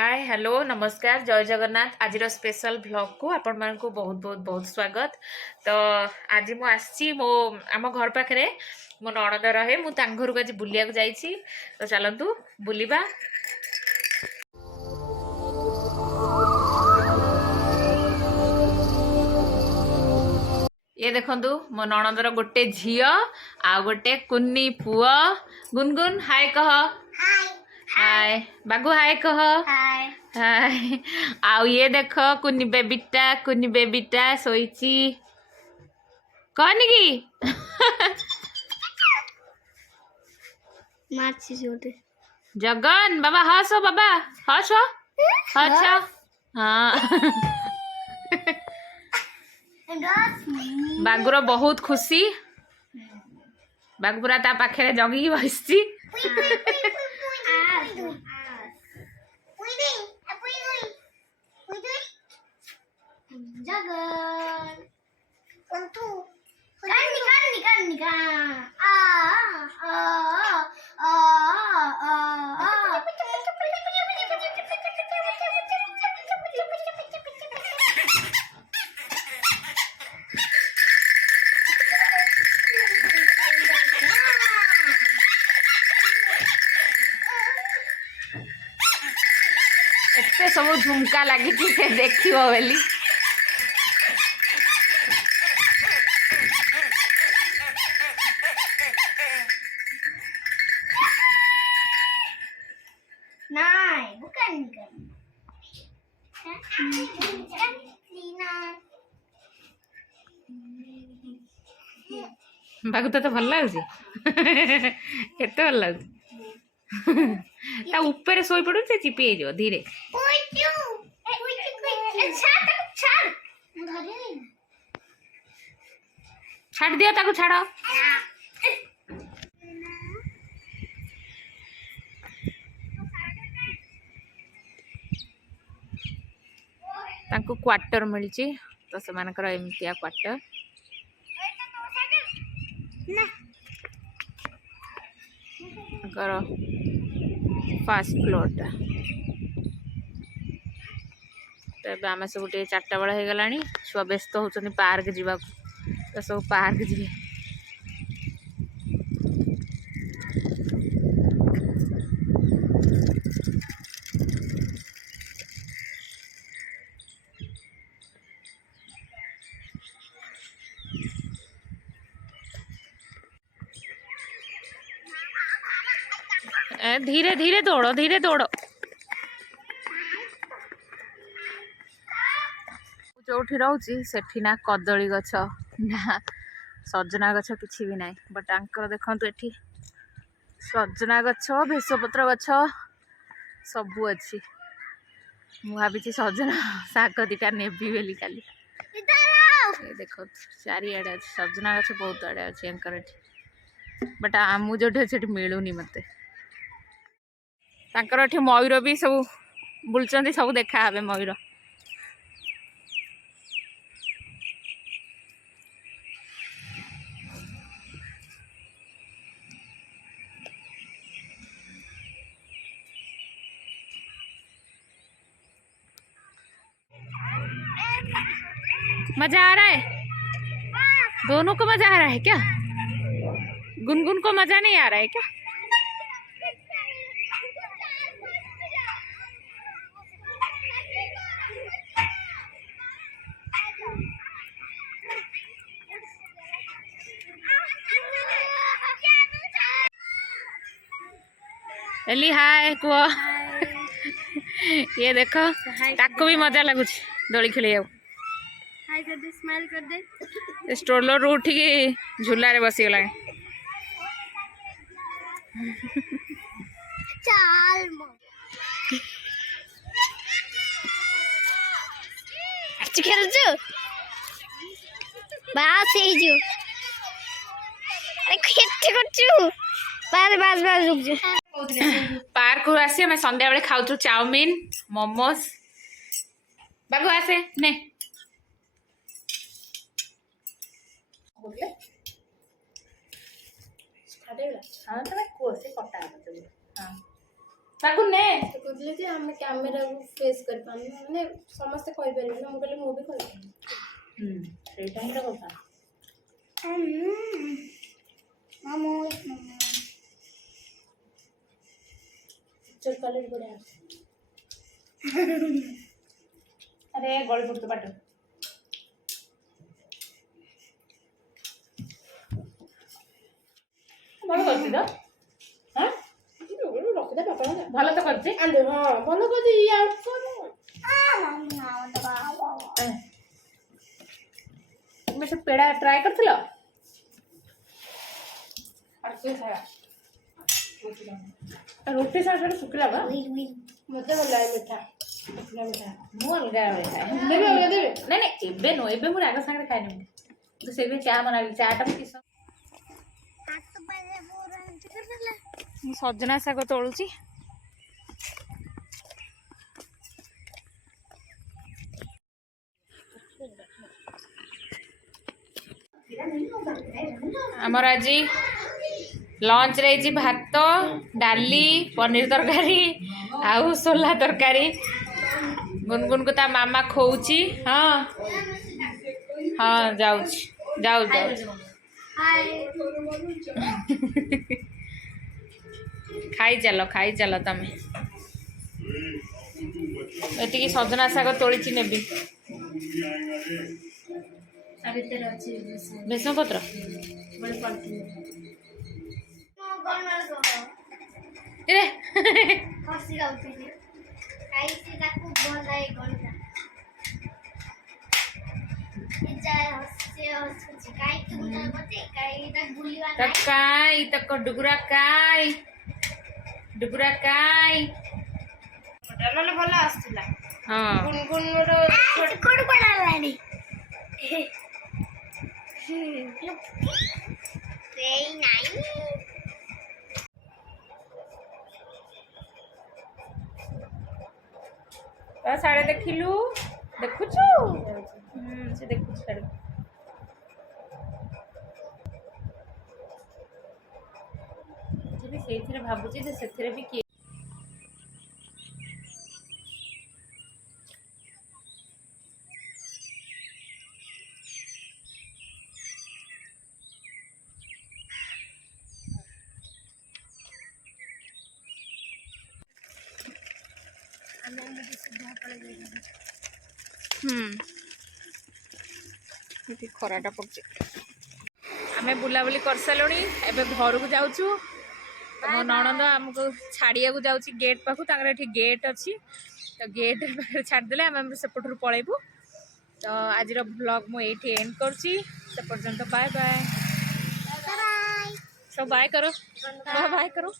Hi hello नमस्कार जय जगन्नाथ आज स्पेशल ब्लॉग को आपण मान को बहुत बहुत बहुत स्वागत। तो आज मु आसी मो आम घर पाखे मो नणद रहे मु घर को आज बुलिया जाइछि। तो चलतु बुलिबा। ये देखंतु मो नणदर गोटे झियो आ गोटे कुन्नी पुआ। गुनगुन हाय कह। हाय बागु हाय कह। हाय आउ ये देख कुन्नी बेबीटा सोईची कहनी की जगन बाबा हस बाबा हस हस हाँ बागुर बहुत खुशी बागुरा ता पाखे जगी बसची। एते सब झुमका लगी से देखियो बेली बागु तो भल लगुच केते भल लगुच ता ऊपर सोई पड़ू से चिपी हो धीरे छाड़ दियो ताकू छाड़। तांको क्वार्टर मिलची तो से मानकर एमतिया क्वार्टर करो फास्ट फ्लोर टा आम सब गोटे 4टा बेला हो गला छुआ व्यस्त होती पार्क जावा तो सब पार्क जी धीरे धीरे दौड़ो धीरे दौड़ो। जो रोचे सेठी ना कदली गछ ना सजना गछ किसी भी ना बट आंकर देखु ये सजना गछ भेषपत्र गछ सबू अच्छी मु भावी सजना शाग दीटा नेबी बेली काली देख चारिड़े अच्छे सजना गछ बहुत आड़े अच्छे आंकर बट आमु जो मिलूनी मत तांकर एठी मयूर भी सब बुलचंदी सब देखा हे मयूर मजा आ रहा है दोनों को मजा आ रहा है क्या गुनगुन को मजा नहीं आ रहा है क्या एली हाय कुआ ये देखो ताको भी मजा लगुच दोली खेली हाय कर दे स्माइल कर दे स्ट्रोलर रू उठिकी झूला रे बसी गला चल अच्छी खेल जो बास हे जो अरे खेते करछु बास बास बास रुक जो पार्क को आसी मैं संध्या बेले खाऊ चाउमीन मोमोज बागु आसे ने ତାକୁ ନେ କହୁଥିଲେ ଯେ ଆମେ କ୍ୟାମେରାକୁ ଫେସ୍ କରିପାରୁନୁ ମାନେ ସମସ୍ତେ କହିପାରିବେ ନା ମୁଁ କହିଲି ମୁଁ ବି କହିପାରିବି ସେଇଟା ହିଁ ତ କଥା ଚୋପାଲି ବଢ଼ିଆ अरे गଳି ପଡୁଛି ପାଟ ଭଲ କରିଛି ତ ହଁ ରଖିଦେ ପାପା ଭଲ ତ କରିଛି ଆଣ୍ଡେ ହଁ ଭଲ କରିଛି ଇଏ ତୁମେ ସେ ପେଡ଼ା ଟ୍ରାଏ କରିଥିଲ ରୁଟି ସାଙ୍ଗେ ସାଙ୍ଗେ ଶୁଖିଲା ବା ମତେ ଭଲ ଲାଗେ ମିଠା ମୁଁ ଅଲଗା ଖାଏ ଦେବେ ଅଲଗା ଦେବେ ନାଇଁ ନାଇଁ ଏବେ ନୁହଁ ଏବେ ମୁଁ ରାଗ ସାଙ୍ଗରେ ଖାଏନି ମୁଁ ସେଇଥିପାଇଁ ଚା ବନାଲି ଚାଟା ମୁଁ କିସ ମୁଁ ସଜନା ଶାଗ ତୋଳୁଛି ଆମର ଆଜି लंच रे भात डाली पनीर तरकारी आउ सोला तरकारी गुनगुन को ता मामा खोउची हाँ हाँ जाऊ जाऊ खाई चलो तमें ये सजना शाग तोड़ी नेबी भेसम पत्र डुगुरा काई ଭଲ ଆସୁଥିଲା हाँ ଗୁଣଗୁଣର କୋଡ଼ ପଡାଲାଣି ସେଇ ନାଇଁ साड़े देखिलु देखुचु से देखु साड़े से भावुची से भी किए खराटा पड़े आम बुलाबुली कर सारे एवं घर को जाऊँ मो नणंद आमको छाड़िया को जाऊँ गेट पाखु गेट अच्छी तो गेट छाड़देले आम सेपटू पलैबू तो आज व्लॉग मुझे एंड करुँची से पर्यंत बाय बाय सब बाय करो बाय करो